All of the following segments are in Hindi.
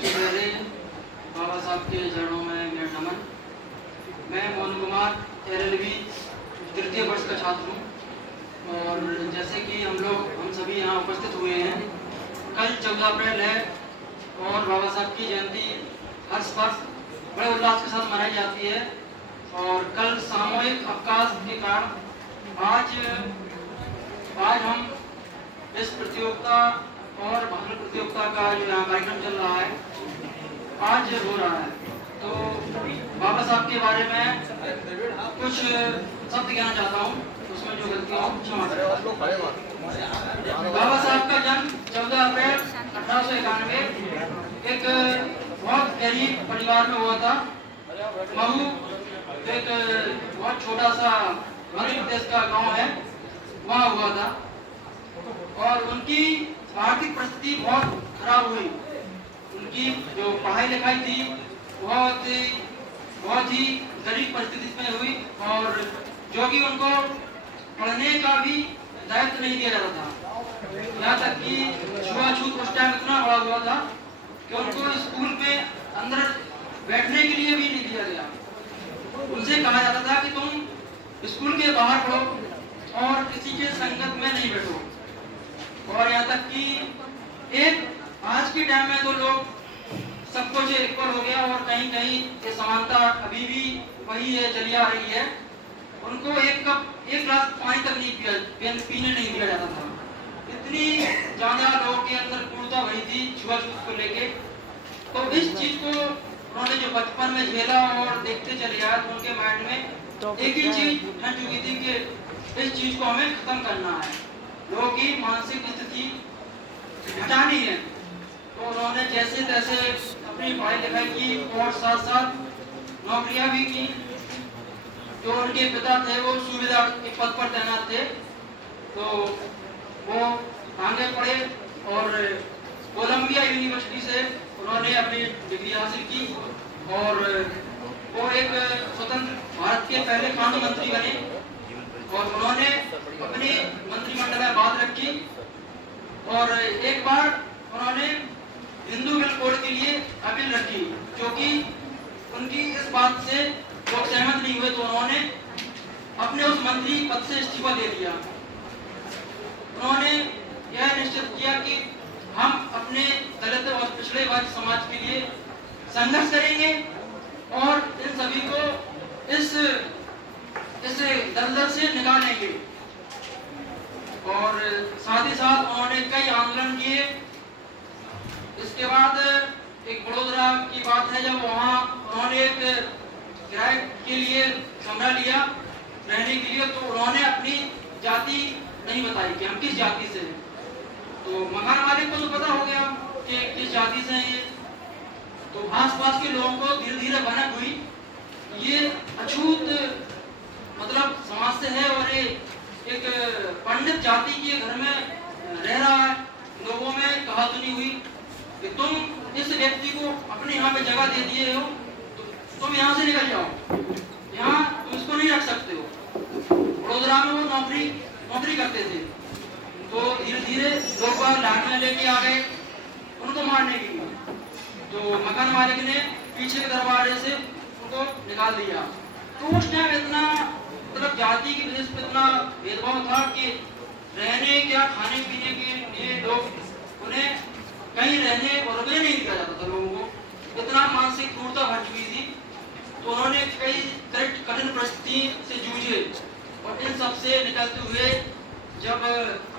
सबसे पहले बाबा साहब के चरणों में मेरा नमन। मैं मोहन कुमार LLB तृतीय वर्ष का छात्र हूँ और जैसे कि हम सभी यहाँ उपस्थित हुए हैं, कल 14 अप्रैल है और बाबा साहब की जयंती हर वर्ष बड़े उल्लास के साथ मनाई जाती है। और कल सामूहिक अवकाश के कारण आज हम इस प्रतियोगिता और भाषण प्रतियोगिता का जो यहाँ कार्यक्रम चल रहा है आज हो रहा है। तो बाबा साहब के बारे में कुछ शब्द कहना चाहता हूँ, उसमें जो गलतियाँ हो क्षमा करें। बाबा साहब का जन्म 14 अप्रैल 1891 एक बहुत गरीब परिवार में हुआ था। महू एक बहुत छोटा सा मध्य प्रदेश का गांव है, वहाँ हुआ था और उनकी आर्थिक परिस्थिति बहुत खराब हुई। उनकी जो पढ़ाई लिखाई थी बहुत ही गरीब परिस्थिति में हुई और जो कि उनको पढ़ने का भी दायित्व नहीं दिया जाता था। यहाँ तक कि छुआछूत उस टाइम इतना बड़ा हुआ था कि उनको स्कूल में अंदर बैठने के लिए भी नहीं दिया गया। उनसे कहा जाता था कि तुम स्कूल के बाहर पढ़ो और किसी के संगत में नहीं बैठो। और यहाँ तक कि एक आज के टाइम में तो लोग सब कुछ इक्वल हो गया और कहीं कहीं ये समानता अभी भी वही है, चली आ रही है। उनको एक गिलास पानी तक नहीं पीने नहीं दिया जाता था। इतनी ज्यादा लोगों के अंदर क्रूरता भरी थी छुआछूत को लेके। तो इस चीज को उन्होंने जो बचपन में झेला और देखते चले आए तो उनके माइंड में एक ही चीज ठन चुकी थी कि इस चीज को हमें खत्म करना है, लोगों की मानसिक स्थिति हटानी है। तो उन्होंने जैसे तैसे अपनी पढ़ाई लिखाई की और साथ साथ नौकरियां भी की। जो उनके पिता थे वो सूबेदार के पद पर तैनात थे, तो वो आगे पढ़े और कोलंबिया यूनिवर्सिटी से उन्होंने अपनी डिग्री हासिल की और वो एक स्वतंत्र भारत के पहले कानून मंत्री बने और उन्होंने अपने मंत्रिमंडल में बात रखी और एक बार उन्होंने हिंदू बिल कोड के लिए अपील रखी, क्योंकि उनकी इस बात से लोग सहमत नहीं हुए तो उन्होंने अपने उस मंत्री पद से इस्तीफा दे दिया। उन्होंने यह निश्चित किया कि हम अपने दलित और पिछड़े वर्ग समाज के लिए संघर्ष करेंगे और इन सभी को इस दलदल से निकालेंगे। और साथ ही साथ उन्होंने कई आंदोलन किए। इसके बाद एक बड़ोदरा की बात है, जब वहाँ उन्होंने एक किराए के लिए कमरा लिया रहने के लिए, तो उन्होंने अपनी जाति नहीं बताई कि हम किस जाति से हैं। तो मकान मालिक को तो पता हो गया कि किस जाति से हैं ये। तो आसपास के लोगों को धीरे धीरे भनक हुई, ये अछूत मतलब समाज से है और ये एक पंडित जाति के घर में रह रहा है। लोगों में कहासुनी हुई कि तुम इस व्यक्ति को अपने यहाँ पे जगह दे दिए हो, तो तुम यहाँ से निकल जाओ, यहाँ तुम इसको नहीं रख सकते हो। वडोदरा में वो नौकरी करते थे। तो धीरे धीरे लोग बाहर लाठियां लेके आ गए उनको मारने के लिए। तो मकान मालिक ने पीछे के दरवाजे से उनको निकाल दिया। तो उस टाइम इतना मतलब जाति की वजह से इतना भेदभाव था कि रहने क्या खाने पीने के लिए लोग उन्हें कहीं रहने और रुकने नहीं दिया जाता था लोगों को। इतना मानसिक क्रूरता भर चुकी थी। तो उन्होंने कई कठिन परिस्थिति से जूझे और इन सबसे निकलते हुए जब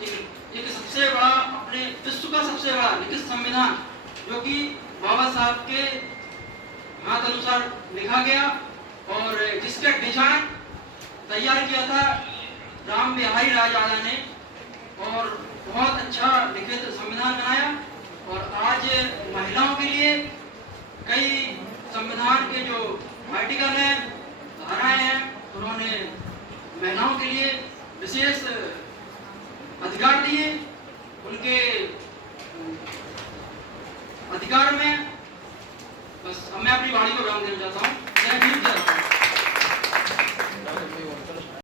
एक सबसे बड़ा अपने विश्व का सबसे बड़ा लिखित संविधान जो कि बाबा साहब के हाथ अनुसार लिखा गया और जिसका डिजाइन तैयार किया था राम बिहारी राजवाड़ा ने और बहुत अच्छा लिखित संविधान बनाया। और आज महिलाओं के लिए कई संविधान के जो आर्टिकल हैं, धाराएं हैं, उन्होंने महिलाओं के लिए विशेष अधिकार दिए। उनके अधिकार में बस मैं अपनी वाणी को विराम देना चाहता हूँ।